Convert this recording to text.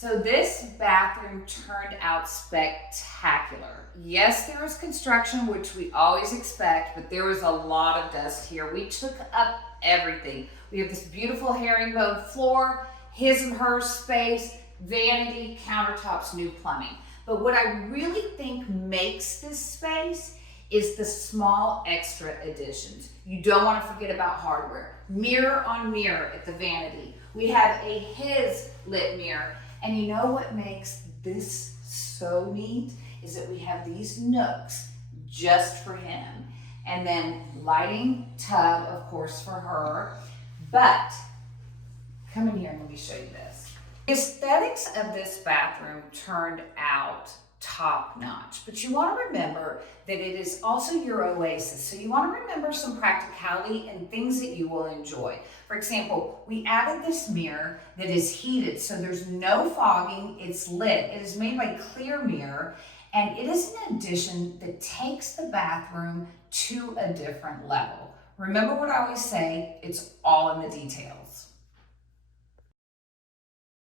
So this bathroom turned out spectacular. Yes, there was construction, which we always expect, but there was a lot of dust here. We took up everything. We have this beautiful herringbone floor, his and her space, vanity, countertops, new plumbing. But what I really think makes this space is the small extra additions. You don't want to forget about hardware. Mirror on mirror at the vanity. We have a his lit mirror. And you know what makes this so neat is that we have these nooks just for him. And then lighting tub, of course, for her. But come in here and let me show you this. The aesthetics of this bathroom turned out top notch, but you want to remember that it is also your oasis. So you want to remember some practicality and things that you will enjoy. For example, we added this mirror that is heated, so there's no fogging, it's lit. It is made by clear mirror, and it is an addition that takes the bathroom to a different level. Remember what I always say, it's all in the details.